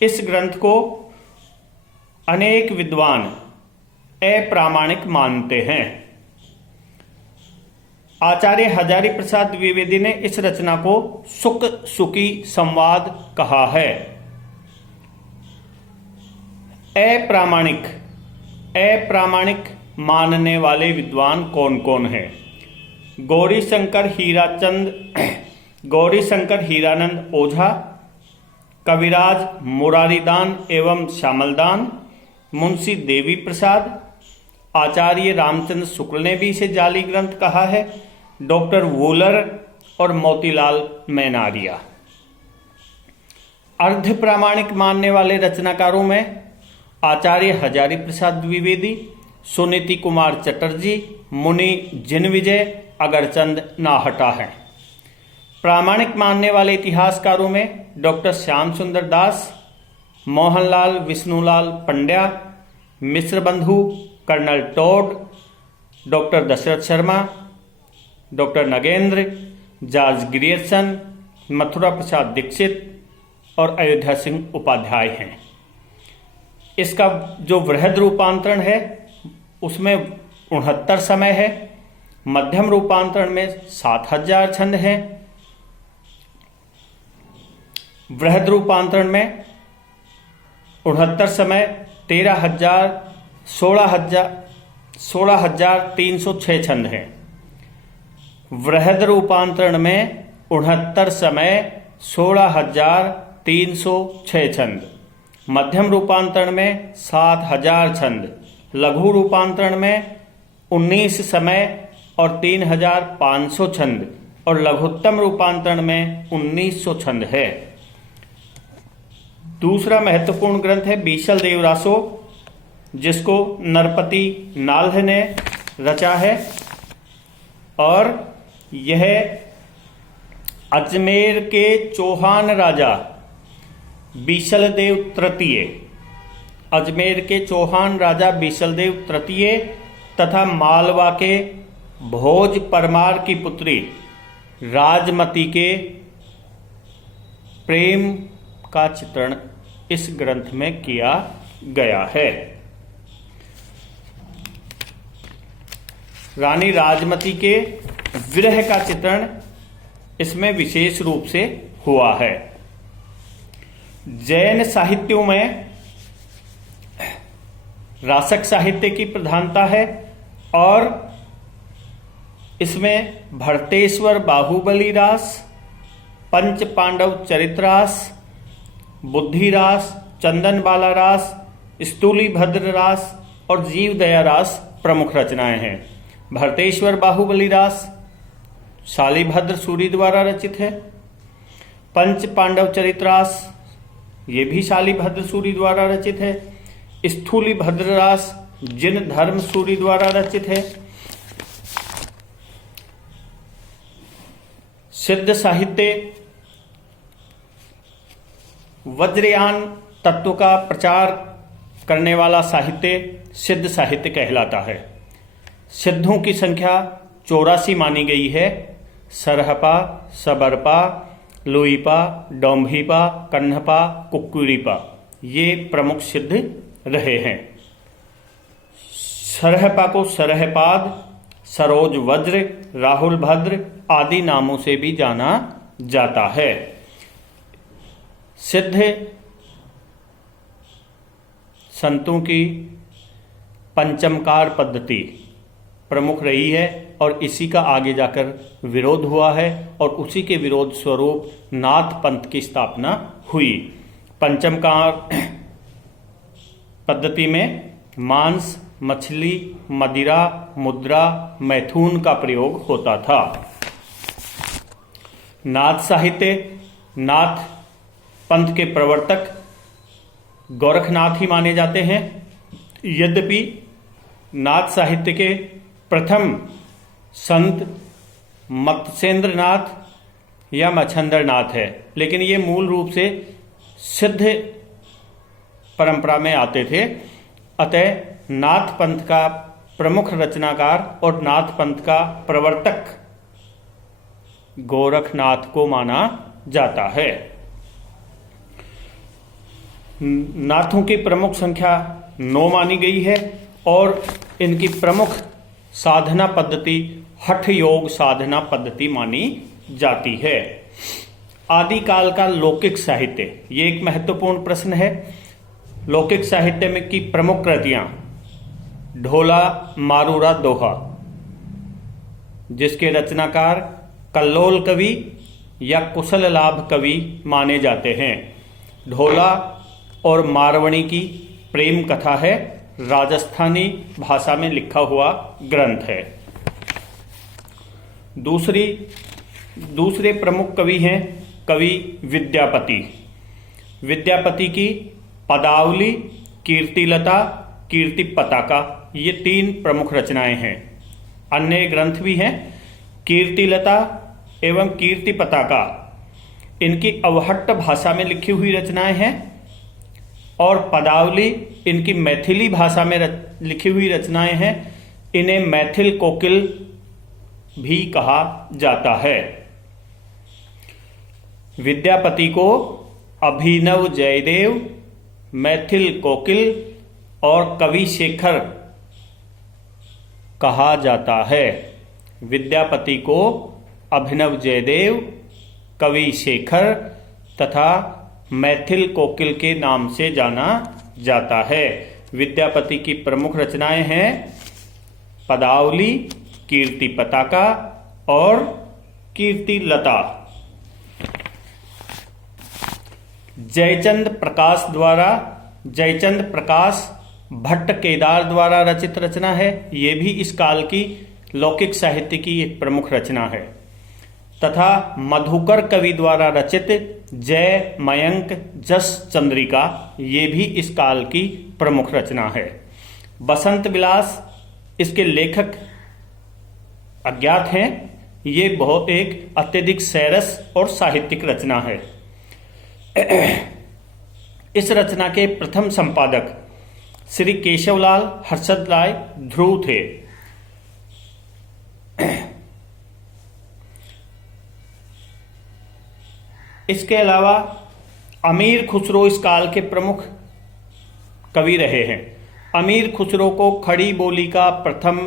इस ग्रंथ को अनेक विद्वान अप्रामाणिक मानते हैं। आचार्य हजारी प्रसाद द्विवेदी ने इस रचना को सुक सुकी संवाद कहा है। अप्रामाणिक मानने वाले विद्वान कौन कौन हैं? गौरी शंकर हीरानंद ओझा, कविराज मुरारीदान एवं श्यामलदान, मुंशी देवी प्रसाद, आचार्य रामचंद्र शुक्ल ने भी इसे जाली ग्रंथ कहा है, डॉक्टर वूलर और मोतीलाल मैनारिया। अर्ध प्रामाणिक मानने वाले रचनाकारों में आचार्य हजारी प्रसाद द्विवेदी, सुनीति कुमार चटर्जी, मुनि जिनविजय, अगरचंद नाहटा हैं। प्रामाणिक मानने वाले इतिहासकारों में डॉक्टर श्याम सुंदर दास, Mohanlal Vishnulal Pandya, Mishra Bandhu, colonel Tod, doctor Dashrath Sharma, doctor Nagendra, George Grierson, Mathura Prasad Dikshit और अयोध्या सिंह उपाध्याय हैं। इसका जो वृहद रूपांतरण है उसमें 69 समय है, मध्यम रूपांतरण में 7000 छंद हैं, वृहद रूपांतरण में 69 समय 16,306 छंद हैं। वृहद रूपांतरण में 69 समय 16,306 छंद, मध्यम रूपांतरण में 7,000 छंद, लघु रूपांतरण में 19 समय और 3,500 छंद और लघुत्तम रूपांतरण में 1900 छंद है। दूसरा महत्वपूर्ण ग्रंथ है बीसल देवरासो, जिसको नरपति नाल्ह ने रचा है और यह अजमेर के चौहान राजा बीसलदेव तृतीय, अजमेर के चौहान राजा बीसलदेव तृतीय तथा मालवा के भोज परमार की पुत्री राजमती के प्रेम का चित्रण इस ग्रंथ में किया गया है। रानी राजमती के विरह का चित्रण इसमें विशेष रूप से हुआ है। जैन साहित्यों में रासक साहित्य की प्रधानता है और इसमें भरतेश्वर बाहुबली रास, पंच पांडव चरित रास, बुद्धि रास, चंदन बाला रास, स्थूली भद्र रास और जीव दया रास प्रमुख रचनाएं हैं। भरतेश्वर बाहुबली रास शालिभद्र सूरी द्वारा रचित है। पंच पांडव चरित रास ये भी शालिभद्र सूरी द्वारा रचित है। स्थूली भद्र रास जिन धर्म सूरी द्वारा रचित है। सिद्ध साहित्य वज्रयान तत्व का प्रचार करने वाला साहित्य सिद्ध साहित्य कहलाता है। सिद्धों की संख्या 84 मानी गई है। सरहपा, सबरपा, लुईपा, डोम्भीपा, कन्हपा, कुक्कुरीपा ये प्रमुख सिद्ध रहे हैं। सरहपा को सरहपाद, सरोज वज्र, राहुल भद्र आदि नामों से भी जाना जाता है। सिद्ध संतों की पंचमकार पद्धति प्रमुख रही है और इसी का आगे जाकर विरोध हुआ है और उसी के विरोध स्वरूप नाथ पंथ की स्थापना हुई। पंचमकार पद्धति में मांस, मछली, मदिरा, मुद्रा, मैथुन का प्रयोग होता था। नाथ साहित्य, नाथ पंथ के प्रवर्तक गोरखनाथ ही माने जाते हैं। यद्यपि नाथ साहित्य के प्रथम संत मत्स्येंद्र नाथ या मच्छंदर नाथ है, लेकिन ये मूल रूप से सिद्ध परंपरा में आते थे। अतः नाथ पंथ का प्रमुख रचनाकार और नाथ पंथ का प्रवर्तक गोरखनाथ को माना जाता है। नाथों की प्रमुख संख्या 9 मानी गई है और इनकी प्रमुख साधना पद्धति हठ योग साधना पद्धति मानी जाती है। आदिकाल का लौकिक साहित्य, ये एक महत्वपूर्ण प्रश्न है। लौकिक साहित्य में की प्रमुख कृतियां ढोला मारूरा दोहा, जिसके रचनाकार कल्लोल कवि या कुशल लाभ कवि माने जाते हैं। ढोला और मारवणी की प्रेम कथा है, राजस्थानी भाषा में लिखा हुआ ग्रंथ है। दूसरे प्रमुख कवि हैं कवि विद्यापति। विद्यापति की पदावली, कीर्तिलता, कीर्ति पताका, ये 3 प्रमुख रचनाएं हैं। अन्य ग्रंथ भी हैं। कीर्तिलता एवं कीर्ति पताका इनकी अवहट्ट भाषा में लिखी हुई रचनाएं हैं और पदावली इनकी मैथिली भाषा में लिखी हुई रचनाएं हैं। इन्हें मैथिल कोकिल भी कहा जाता है। विद्यापति को अभिनव जयदेव, मैथिल कोकिल और कवि शेखर कहा जाता है। विद्यापति को अभिनव जयदेव, कवि शेखर तथा मैथिल कोकिल के नाम से जाना जाता है। विद्यापति की प्रमुख रचनाएं हैं पदावली, कीर्ति पताका और कीर्तिलता। जयचंद प्रकाश भट्ट केदार द्वारा रचित रचना है। ये भी इस काल की लौकिक साहित्य की एक प्रमुख रचना है। तथा मधुकर कवि द्वारा रचित जय मयंक जस चंद्रिका, ये भी इस काल की प्रमुख रचना है। बसंत विलास इसके लेखक अज्ञात हैं। ये बहुत एक अत्यधिक सैरस और साहित्यिक रचना है। इस रचना के प्रथम संपादक श्री केशवलाल हर्षद राय ध्रुव थे। इसके अलावा अमीर खुसरो इस काल के प्रमुख कवि रहे हैं। अमीर खुसरो को खड़ी बोली का प्रथम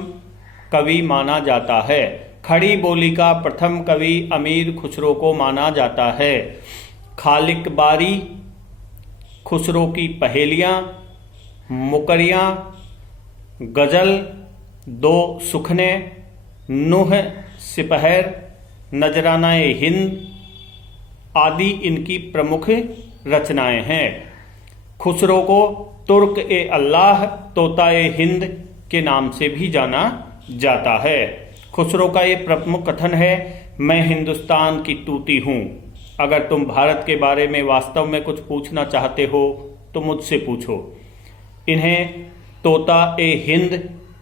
कवि माना जाता है। खड़ी बोली का प्रथम कवि अमीर खुसरो को माना जाता है। खालिक बारी, खुसरो की पहेलियाँ, मुकरियाँ, गज़ल, 2 सुखने, नुह सिपहर, नजरानाए हिंद आदि इनकी प्रमुख रचनाएं हैं। खुसरो को तुर्क ए अल्लाह, तोता ए हिंद के नाम से भी जाना जाता है। खुसरो का ये प्रमुख कथन है, मैं हिंदुस्तान की तूती हूँ। अगर तुम भारत के बारे में वास्तव में कुछ पूछना चाहते हो तो मुझसे पूछो। इन्हें तोता ए हिंद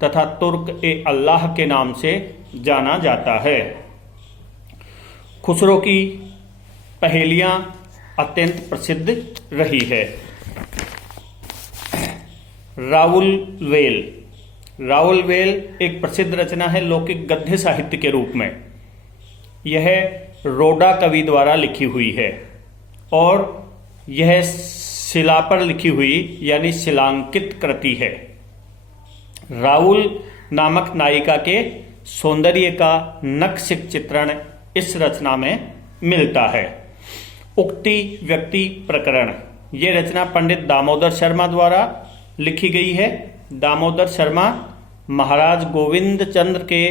तथा तुर्क ए अल्लाह के नाम से जाना जाता है। खुसरो की पहेलियां अत्यंत प्रसिद्ध रही है। राउल वेल एक प्रसिद्ध रचना है लौकिक गद्य साहित्य के रूप में। यह रोडा कवि द्वारा लिखी हुई है और यह शिला पर लिखी हुई यानी शिलांकित कृति है। राउल नामक नायिका के सौंदर्य का नक्शिक चित्रण इस रचना में मिलता है। उक्ति व्यक्ति प्रकरण, ये रचना पंडित दामोदर शर्मा द्वारा लिखी गई है। दामोदर शर्मा महाराज गोविंद चंद्र के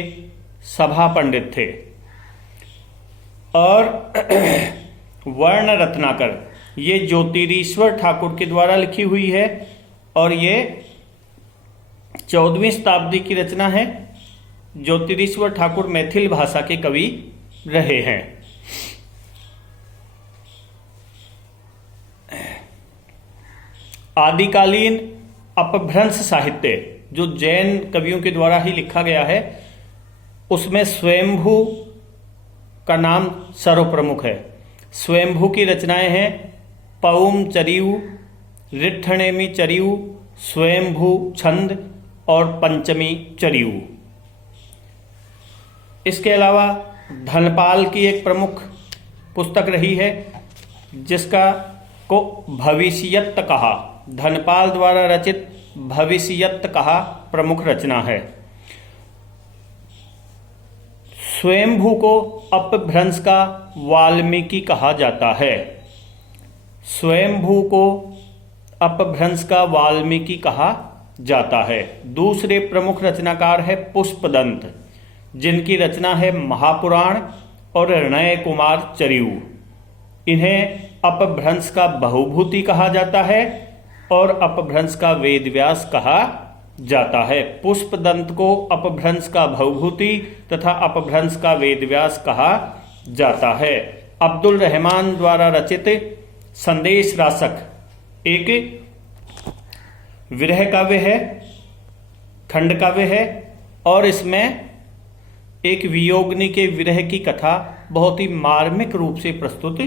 सभा पंडित थे। और वर्ण रत्नाकर, ये ज्योतिरीश्वर ठाकुर के द्वारा लिखी हुई है और ये 14वीं शताब्दी की रचना है। ज्योतिरीश्वर ठाकुर मैथिल भाषा के कवि रहे हैं। आदिकालीन अपभ्रंश साहित्य जो जैन कवियों के द्वारा ही लिखा गया है, उसमें स्वयंभू का नाम सर्वप्रमुख है। स्वयंभू की रचनाएं हैं पौम चरियु, रिट्ठणेमी चरियु, स्वयंभू छंद और पंचमी चरियु। इसके अलावा धनपाल की एक प्रमुख पुस्तक रही है जिसका को भविष्यत कहा। धनपाल द्वारा रचित भविष्यत कहा प्रमुख रचना है। स्वयंभू को अपभ्रंश का वाल्मीकि कहा जाता है। स्वयंभू को अपभ्रंश का वाल्मीकि कहा जाता है। दूसरे प्रमुख रचनाकार है पुष्पदंत, जिनकी रचना है महापुराण और ऋणय कुमार चरियु। इन्हें अपभ्रंश का बहुभूति कहा जाता है और अपभ्रंश का वेदव्यास कहा जाता है। पुष्पदंत को अपभ्रंश का बहुभूति तथा अपभ्रंश का वेदव्यास कहा जाता है। अब्दुल रहमान द्वारा रचित संदेश रासक एक विरह काव्य है, खंड काव्य है, और इसमें एक वियोगनी के विरह की कथा बहुत ही मार्मिक रूप से प्रस्तुत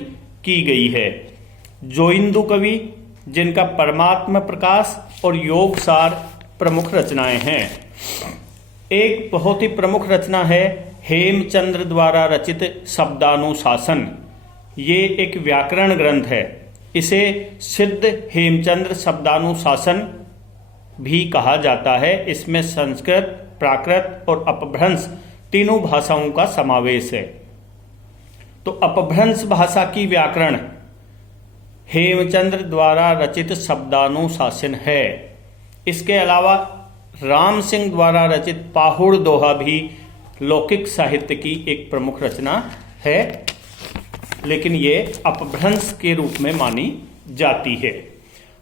की गई है। जोइंदू कवि, जिनका परमात्मा प्रकाश और योग सार प्रमुख रचनाएं हैं। एक बहुत ही प्रमुख रचना है हेमचंद्र द्वारा रचित शब्दानुशासन। ये एक व्याकरण ग्रंथ है। इसे सिद्ध हेमचंद्र शब्दानुशासन भी कहा जाता है। इसमें संस्कृत, प्राकृत और अपभ्रंश तीनों भाषाओं का समावेश है। तो अपभ्रंश भाषा की व्याकरण हेमचंद्र द्वारा रचित शब्दानुशासन है। इसके अलावा राम सिंह द्वारा रचित पाहुड़ दोहा भी लौकिक साहित्य की एक प्रमुख रचना है, लेकिन ये अपभ्रंश के रूप में मानी जाती है।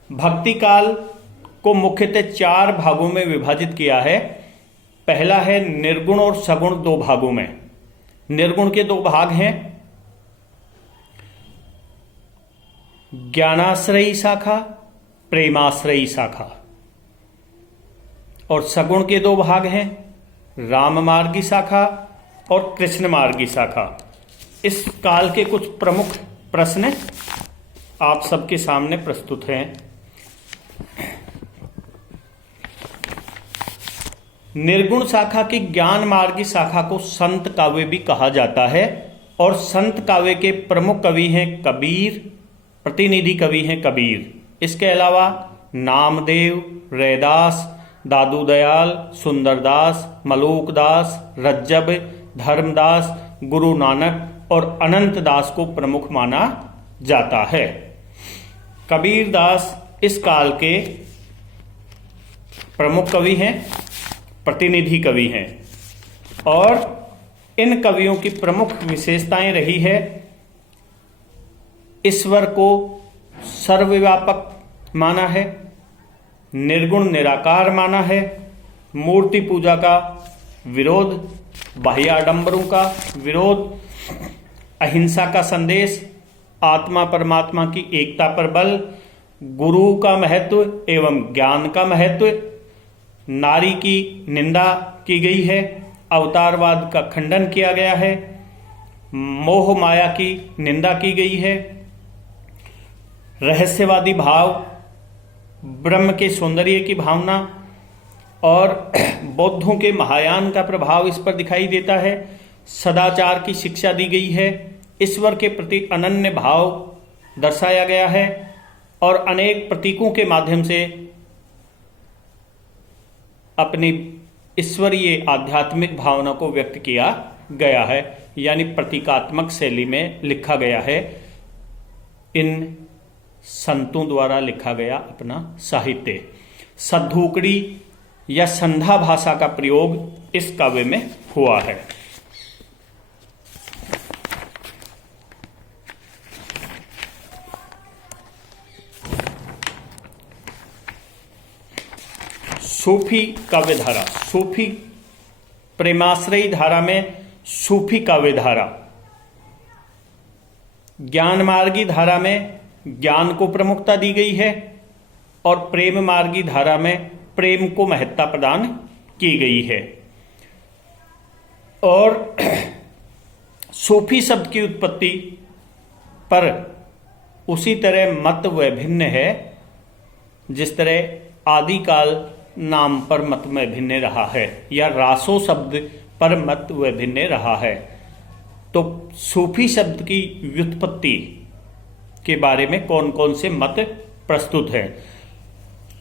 भक्ति काल को मुख्यतः 4 भागों में विभाजित किया है। पहला है निर्गुण और सगुण 2 भागों में। निर्गुण के 2 भाग हैं, ज्ञानाश्रयी शाखा, प्रेमाश्रयी शाखा। और सगुण के 2 भाग हैं, राम मार्गी शाखा और कृष्ण मार्गी शाखा। इस काल के कुछ प्रमुख प्रश्न आप सबके सामने प्रस्तुत हैं। निर्गुण शाखा की ज्ञान मार्गी शाखा को संत काव्य भी कहा जाता है और संत काव्य के प्रमुख कवि हैं कबीर, प्रतिनिधि कवि हैं कबीर। इसके अलावा नामदेव, रैदास, दादू दयाल, सुंदरदास, मलूकदास, रज्जब, धर्मदास, गुरु नानक और अनंत दास को प्रमुख माना जाता है। कबीर दास इस काल के प्रमुख कवि हैं, प्रतिनिधि कवि हैं, और इन कवियों की प्रमुख विशेषताएं रही है ईश्वर को सर्वव्यापक माना है, निर्गुण निराकार माना है, मूर्ति पूजा का विरोध, बाह्य आडंबरों का विरोध, अहिंसा का संदेश, आत्मा परमात्मा की एकता पर बल, गुरु का महत्व एवं ज्ञान का महत्व, नारी की निंदा की गई है, अवतारवाद का खंडन किया गया है, मोह माया की निंदा की गई है, रहस्यवादी भाव, ब्रह्म के सौंदर्य की भावना और बौद्धों के महायान का प्रभाव इस पर दिखाई देता है। सदाचार की शिक्षा दी गई है, ईश्वर के प्रति अनन्य भाव दर्शाया गया है और अनेक प्रतीकों के माध्यम से अपनी ईश्वरीय आध्यात्मिक भावना को व्यक्त किया गया है, यानी प्रतीकात्मक शैली में लिखा गया है। इन संतों द्वारा लिखा गया अपना साहित्य। सद्धूकड़ी या संधा भाषा का प्रयोग इस काव्य में हुआ है। सूफी काव्य धारा, सूफी प्रेमाश्रयी धारा में सूफी काव्य धारा, ज्ञान मार्गी धारा में ज्ञान को प्रमुखता दी गई है और प्रेम मार्गी धारा में प्रेम को महत्ता प्रदान की गई है। और सूफी शब्द की उत्पत्ति पर उसी तरह मत व भिन्न है जिस तरह आदिकाल नाम पर मत में भिन्न रहा है या रासो शब्द पर मत व भिन्न रहा है। तो सूफी शब्द की व्युत्पत्ति के बारे में कौन कौन से मत प्रस्तुत हैं।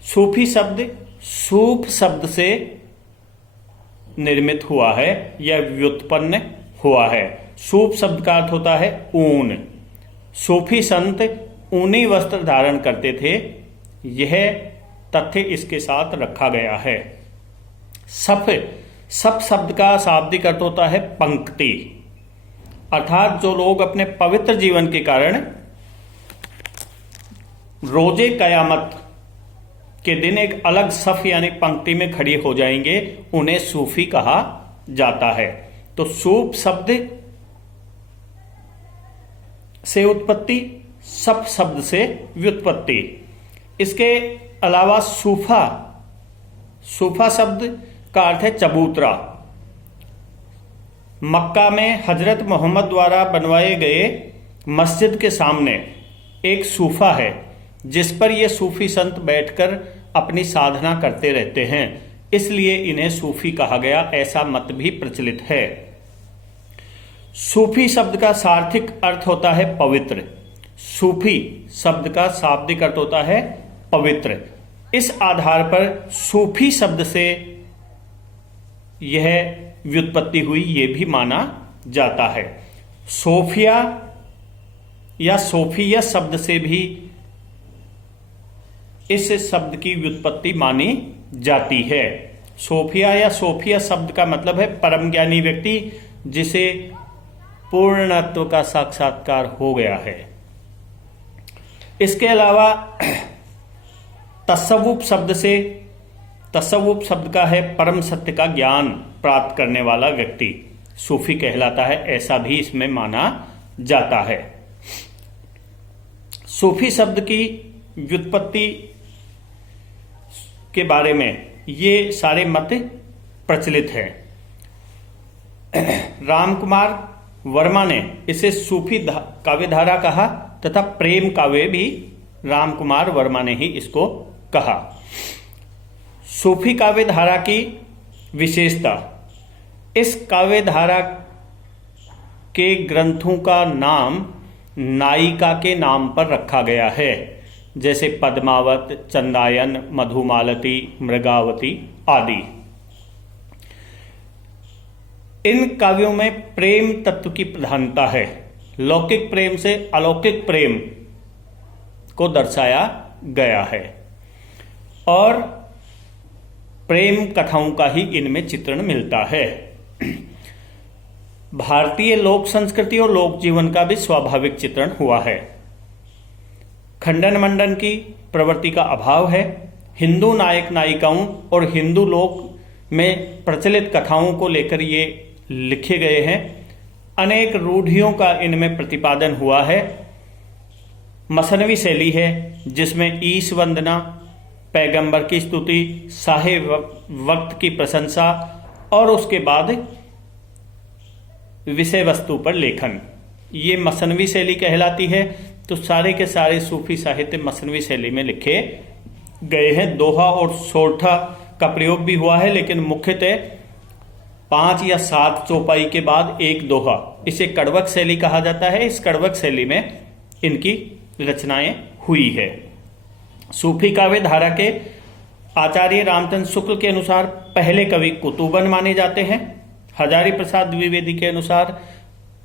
सूफी शब्द सूफ शब्द से निर्मित हुआ है या व्युत्पन्न हुआ है। सूफ शब्द का अर्थ होता है ऊन। सूफी संत ऊनी वस्त्र धारण करते थे, यह तथ्य इसके साथ रखा गया है। सफ शब्द का शाब्दिक अर्थ होता है पंक्ति, अर्थात जो लोग अपने पवित्र जीवन के कारण रोजे कयामत के दिन एक अलग सफ यानी पंक्ति में खड़ी हो जाएंगे, उन्हें सूफी कहा जाता है। तो सूफ शब्द से उत्पत्ति, सफ शब्द से व्युत्पत्ति। इसके अलावा सूफा शब्द का अर्थ है चबूतरा। मक्का में हजरत मोहम्मद द्वारा बनवाए गए मस्जिद के सामने एक सूफा है, जिस पर ये सूफी संत बैठकर अपनी साधना करते रहते हैं, इसलिए इन्हें सूफी कहा गया, ऐसा मत भी प्रचलित है। सूफी शब्द का सार्थिक अर्थ होता है पवित्र। सूफी शब्द का शाब्दिक अर्थ होता है पवित्र। इस आधार पर सूफी शब्द से यह व्युत्पत्ति हुई, यह भी माना जाता है। सोफिया या सोफिया शब्द से भी इस शब्द की व्युत्पत्ति मानी जाती है। सोफिया या सोफिया शब्द का मतलब है परम ज्ञानी व्यक्ति, जिसे पूर्णत्व का साक्षात्कार हो गया है। इसके अलावा तसव्वुफ शब्द का है परम सत्य का ज्ञान प्राप्त करने वाला व्यक्ति, सूफी कहलाता है, ऐसा भी इसमें माना जाता है। सूफी शब्द की व्युत्पत्ति के बारे में ये सारे मत प्रचलित हैं। रामकुमार वर्मा ने इसे सूफी काव्यधारा कहा तथा प्रेम काव्य भी रामकुमार वर्मा ने ही इसको कहा। सूफी काव्यधारा की विशेषता, इस काव्यधारा के ग्रंथों का नाम नायिका के नाम पर रखा गया है, जैसे पद्मावत, चंदायन, मधुमालती, मृगावती आदि। इन काव्यों में प्रेम तत्व की प्रधानता है। लौकिक प्रेम से अलौकिक प्रेम को दर्शाया गया है और प्रेम कथाओं का ही इनमें चित्रण मिलता है। भारतीय लोक संस्कृति और लोक जीवन का भी स्वाभाविक चित्रण हुआ है। खंडन मंडन की प्रवृत्ति का अभाव है। हिंदू नायक नायिकाओं और हिंदू लोक में प्रचलित कथाओं को लेकर ये लिखे गए हैं। अनेक रूढ़ियों का इनमें प्रतिपादन हुआ है। मसनवी शैली है, जिसमें ईश वंदना, पैगंबर की स्तुति, साहे वक्त की प्रशंसा और उसके बाद विषय वस्तु पर लेखन, ये मसनवी शैली कहलाती है। तो सारे के सारे सूफी साहित्य मसनवी शैली में लिखे गए हैं। दोहा और सोरठा का प्रयोग भी हुआ है, लेकिन मुख्यतः 5 या 7 चौपाई के बाद एक दोहा, इसे कड़वक शैली कहा जाता है। इस कड़वक शैली में इनकी रचनाएं हुई है। सूफी काव्य धारा के आचार्य रामचंद्र शुक्ल के अनुसार पहले कवि कुतुबन माने जाते हैं। हजारी प्रसाद द्विवेदी के अनुसार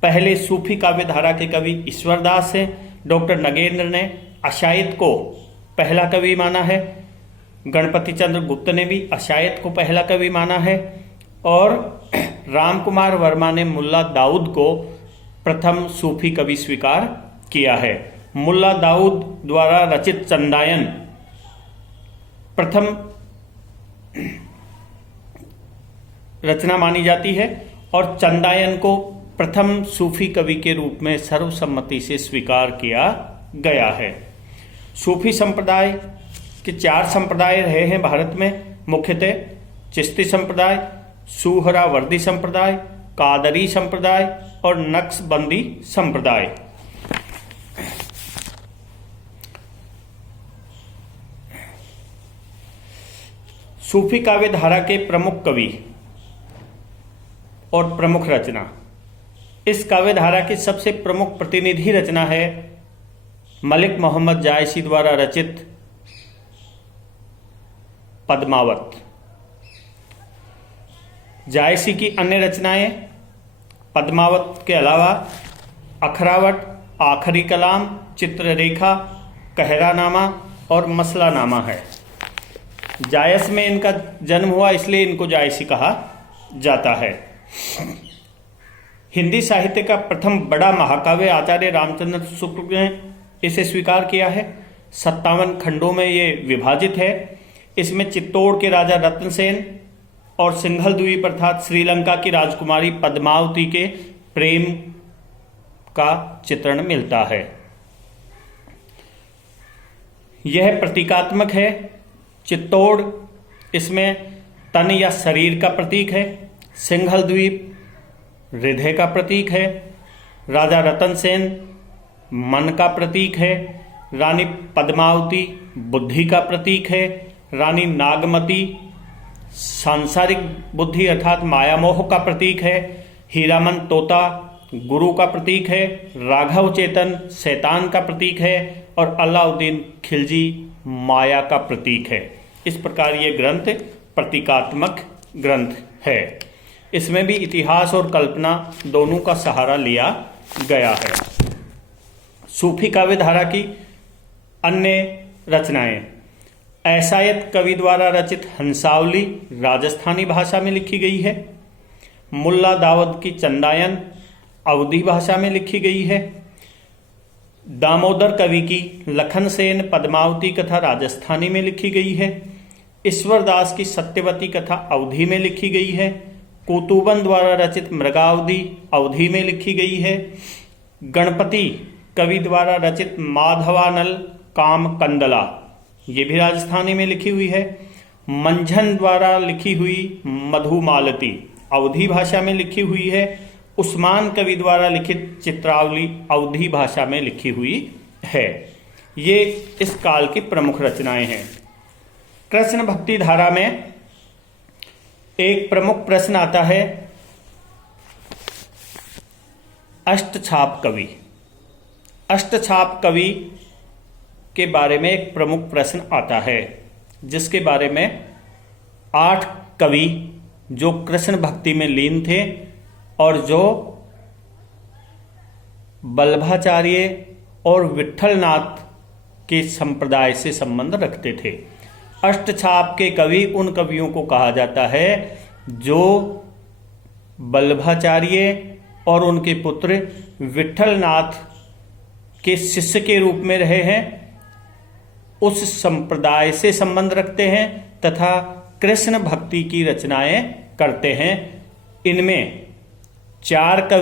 पहले सूफी काव्य धारा के कवि ईश्वरदास हैं। डॉक्टर नगेंद्र ने अशायत को पहला कवि माना है। गणपति चंद्र गुप्त ने भी अशायत को पहला कवि माना है और रामकुमार वर्मा ने मुल्ला दाऊद को प्रथम सूफी कवि स्वीकार किया है। मुल्ला दाऊद द्वारा रचित चंदायन प्रथम रचना मानी जाती है और चंदायन को प्रथम सूफी कवि के रूप में सर्वसम्मति से स्वीकार किया गया है। सूफी संप्रदाय के 4 संप्रदाय रहे हैं भारत में, मुख्यतः चिश्ती संप्रदाय, सुहरावर्दी संप्रदाय, कादरी संप्रदाय और नक्शबंदी संप्रदाय। सूफी काव्य धारा के प्रमुख कवि और प्रमुख रचना, इस काव्य धारा की सबसे प्रमुख प्रतिनिधि रचना है मलिक मोहम्मद जायसी द्वारा रचित पद्मावत। जायसी की अन्य रचनाएं पद्मावत के अलावा अखरावट, आखिरी कलाम, चित्ररेखा, कहरानामा और मसलानामा है। जायस में इनका जन्म हुआ, इसलिए इनको जायसी कहा जाता है। हिंदी साहित्य का प्रथम बड़ा महाकाव्य आचार्य रामचंद्र शुक्ल ने इसे स्वीकार किया है। 57 खंडों में ये विभाजित है। इसमें चित्तौड़ के राजा रत्नसेन और सिंघल द्वीप अर्थात श्रीलंका की राजकुमारी पद्मावती के प्रेम का चित्रण मिलता है। यह प्रतीकात्मक है। चित्तौड़ इसमें तन या शरीर का प्रतीक है। सिंघल द्वीप हृदय का प्रतीक है। राजा रतनसेन मन का प्रतीक है। रानी पद्मावती बुद्धि का प्रतीक है। रानी नागमती सांसारिक बुद्धि अर्थात मायामोह का प्रतीक है। हीरामन तोता गुरु का प्रतीक है। राघव चेतन शैतान का प्रतीक है और अलाउद्दीन खिलजी माया का प्रतीक है। इस प्रकार ये ग्रंथ प्रतीकात्मक ग्रंथ है। इसमें भी इतिहास और कल्पना दोनों का सहारा लिया गया है। सूफी काव्य धारा की अन्य रचनाएं ऐसायत कवि द्वारा रचित हंसावली राजस्थानी भाषा में लिखी गई है। मुल्ला दाऊद की चंदायन अवधी भाषा में लिखी गई है। दामोदर कवि की लखन सेन पद्मावती कथा राजस्थानी में लिखी गई है। ईश्वर दास की सत्यवती कथा अवधी में लिखी गई है। कुतुबन द्वारा रचित मृगावधी अवधी में लिखी गई है। गणपति कवि द्वारा रचित माधवानल काम कंदला ये भी राजस्थानी में लिखी हुई है। मंझन द्वारा लिखी हुई मधुमालती अवधी भाषा में लिखी हुई है। उस्मान कवि द्वारा लिखित चित्रावली अवधी भाषा में लिखी हुई है। ये इस काल की प्रमुख रचनाएं हैं। कृष्ण भक्ति धारा में एक प्रमुख प्रश्न आता है अष्टछाप कवि। अष्टछाप कवि के बारे में एक प्रमुख प्रश्न आता है, जिसके बारे में 8 कवि जो कृष्ण भक्ति में लीन थे और जो बल्लभाचार्य और विट्ठलनाथ के संप्रदाय से संबंध रखते थे। अष्टछाप के कवि उन कवियों को कहा जाता है जो बल्लभाचार्य और उनके पुत्र विट्ठलनाथ के शिष्य के रूप में रहे हैं, उस संप्रदाय से संबंध रखते हैं तथा कृष्ण भक्ति की रचनाएं करते हैं। इनमें 4 कवि